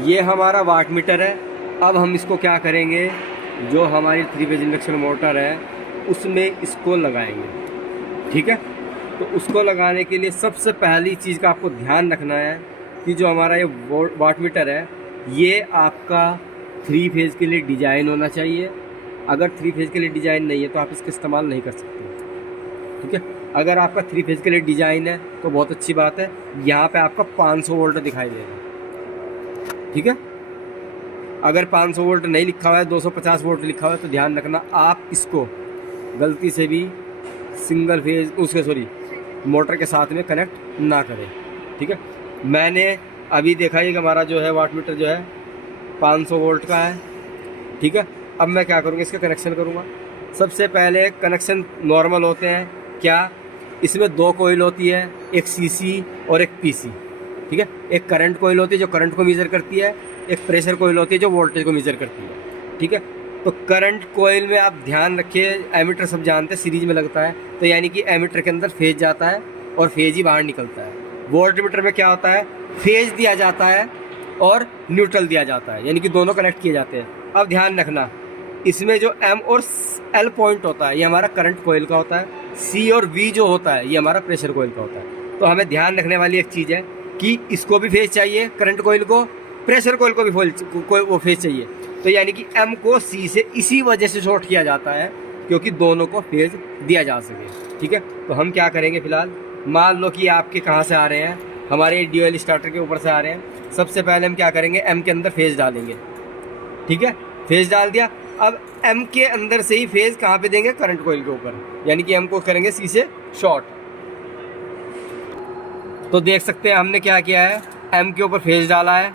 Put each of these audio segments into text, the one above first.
ये हमारा watt meter है। अब हम इसको क्या करेंगे, जो हमारी 3 फेज इंडक्शन मोटर है उसमें इसको लगाएंगे। ठीक है, तो उसको लगाने के लिए सबसे पहली चीज़ का आपको ध्यान रखना है कि जो हमारा ये वाट मीटर है ये आपका 3 फेज के लिए डिज़ाइन होना चाहिए। अगर 3 फेज के लिए डिज़ाइन नहीं है तो आप इसका इस्तेमाल नहीं कर सकते। ठीक है, अगर आपका 3 फेज के लिए डिज़ाइन है तो बहुत अच्छी बात है। यहाँ पे आपका 500 वोल्ट दिखाई देगा। ठीक है, अगर 500 वोल्ट नहीं लिखा हुआ है, 250 वोल्ट लिखा हुआ है, तो ध्यान रखना आप इसको गलती से भी सिंगल फेज मोटर के साथ में कनेक्ट ना करें। ठीक है, मैंने अभी देखा है कि हमारा जो है वाट मीटर जो है 500 वोल्ट का है। ठीक है, अब मैं क्या करूँगा, इसका कनेक्शन करूँगा। सबसे पहले कनेक्शन नॉर्मल होते हैं। क्या, इसमें 2 कोयल होती है, एक सीसी और एक पीसी। ठीक है, एक करंट कोयल होती है जो करंट को मेज़र करती है, एक प्रेशर कोयल होती है जो वोल्टेज को मेज़र करती है। ठीक है, तो करंट कोयल में आप ध्यान रखिए, एमीटर सब जानते हैं सीरीज में लगता है, तो यानी कि एमीटर के अंदर फेज जाता है और फेज ही बाहर निकलता है। वोल्ट मीटर में क्या होता है, फेज दिया जाता है और न्यूट्रल दिया जाता है, यानी कि दोनों कनेक्ट किए जाते हैं। अब ध्यान रखना, इसमें जो एम और एल पॉइंट होता है ये हमारा करंट कोयल का होता है, सी और वी जो होता है ये हमारा प्रेशर कोयल का होता है। तो हमें ध्यान रखने वाली एक चीज़ है कि इसको भी फेज चाहिए, करंट कोयल को, प्रेशर कोयल को भी वो फेज चाहिए। तो यानी कि एम को सी से इसी वजह से शॉर्ट किया जाता है क्योंकि दोनों को फेज दिया जा सके। ठीक है, तो हम क्या करेंगे, फिलहाल मान लो कि आपके कहाँ से आ रहे हैं, हमारे ड्यूअल स्टार्टर के ऊपर से आ रहे हैं। सबसे पहले हम क्या करेंगे, एम के अंदर फेज डालेंगे। ठीक है, फेज डाल दिया। अब एम के अंदर से ही फेज कहाँ पे देंगे, करंट कोयल के ऊपर, यानी कि एम को करेंगे सी से शॉर्ट। तो देख सकते हैं हमने क्या किया है, एम के ऊपर फेज डाला है।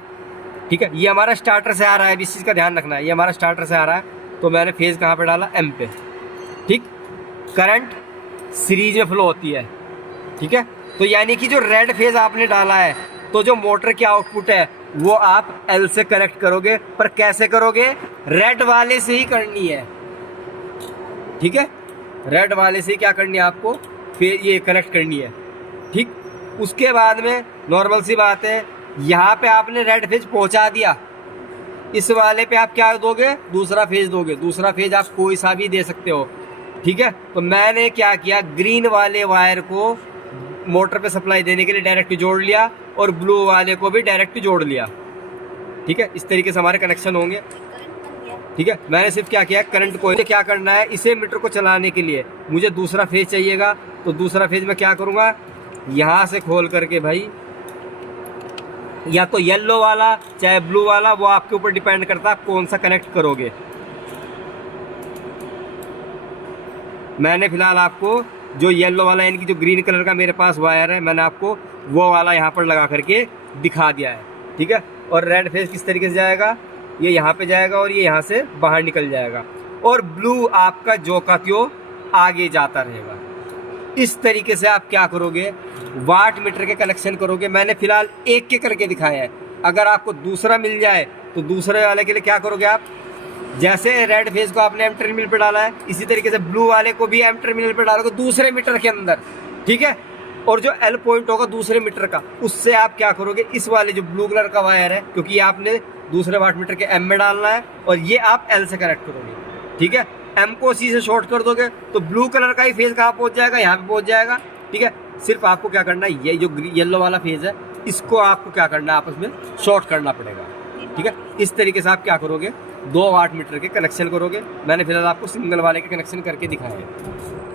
ठीक है, ये हमारा स्टार्टर से आ रहा है, इस चीज़ का ध्यान रखना है, ये हमारा स्टार्टर से आ रहा है, तो मैंने फेज कहाँ पे डाला, एम पे। ठीक, करंट सीरीज में फ्लो होती है। ठीक है, तो यानी कि जो रेड फेज आपने डाला है तो जो मोटर की आउटपुट है वो आप एल से कनेक्ट करोगे, पर कैसे करोगे, रेड वाले से ही करनी है। ठीक है, रेड वाले से ही क्या करनी है आपको, फिर ये कनेक्ट करनी है। ठीक, उसके बाद में नॉर्मल सी बात है, यहाँ पे आपने रेड फेज पहुँचा दिया, इस वाले पे आप क्या दोगे, दूसरा फेज दोगे। दूसरा फेज आप कोई सा भी दे सकते हो। ठीक है, तो मैंने क्या किया, ग्रीन वाले वायर को मोटर पे सप्लाई देने के लिए डायरेक्ट जोड़ लिया और ब्लू वाले को भी डायरेक्ट जोड़ लिया। ठीक है, इस तरीके से हमारे कनेक्शन होंगे। ठीक है, मैंने सिर्फ क्या किया, करंट को क्या करना है, इसे मीटर को चलाने के लिए मुझे दूसरा फेज चाहिएगा, तो दूसरा फेज में क्या करूँगा, यहाँ से खोल करके भाई, या तो येलो वाला चाहे ब्लू वाला, वो आपके ऊपर डिपेंड करता है आप कौन सा कनेक्ट करोगे। मैंने फिलहाल आपको जो येलो वाला, यानी कि जो ग्रीन कलर का मेरे पास वायर है, मैंने आपको वो वाला यहाँ पर लगा करके दिखा दिया है। ठीक है, और रेड फेज किस तरीके से जाएगा, ये यहाँ पे जाएगा और ये यहाँ से बाहर निकल जाएगा, और ब्लू आपका जो का त्यों आगे जाता रहेगा। इस तरीके से आप क्या करोगे, वाट मीटर के कनेक्शन करोगे। मैंने फिलहाल एक के करके दिखाया है, अगर आपको दूसरा मिल जाए तो दूसरे वाले के लिए क्या करोगे आप, जैसे रेड फेज को आपने एम टर्मिनल पे डाला है, इसी तरीके से ब्लू वाले को भी एम टर्मिनल पे डालोगे दूसरे मीटर के अंदर। ठीक है, और जो एल पॉइंट होगा दूसरे मीटर का, उससे आप क्या करोगे, इस वाले जो ब्लू कलर का वायर है, क्योंकि ये आपने दूसरे वाट मीटर के एम में डालना है, और ये आप एल से कनेक्ट करोगे। ठीक है, एम को सी से शॉर्ट कर दोगे तो ब्लू कलर का ही फेज कहाँ पहुँच जाएगा, यहाँ पे पहुँच जाएगा। ठीक है, सिर्फ आपको क्या करना है, ये जो येलो वाला फेज है इसको आपको क्या करना है, आपस में शॉर्ट करना पड़ेगा। ठीक है, इस तरीके से आप क्या करोगे, 2 वाट मीटर के कनेक्शन करोगे। मैंने फिलहाल आपको सिंगल वाले के कनेक्शन करके दिखाया है।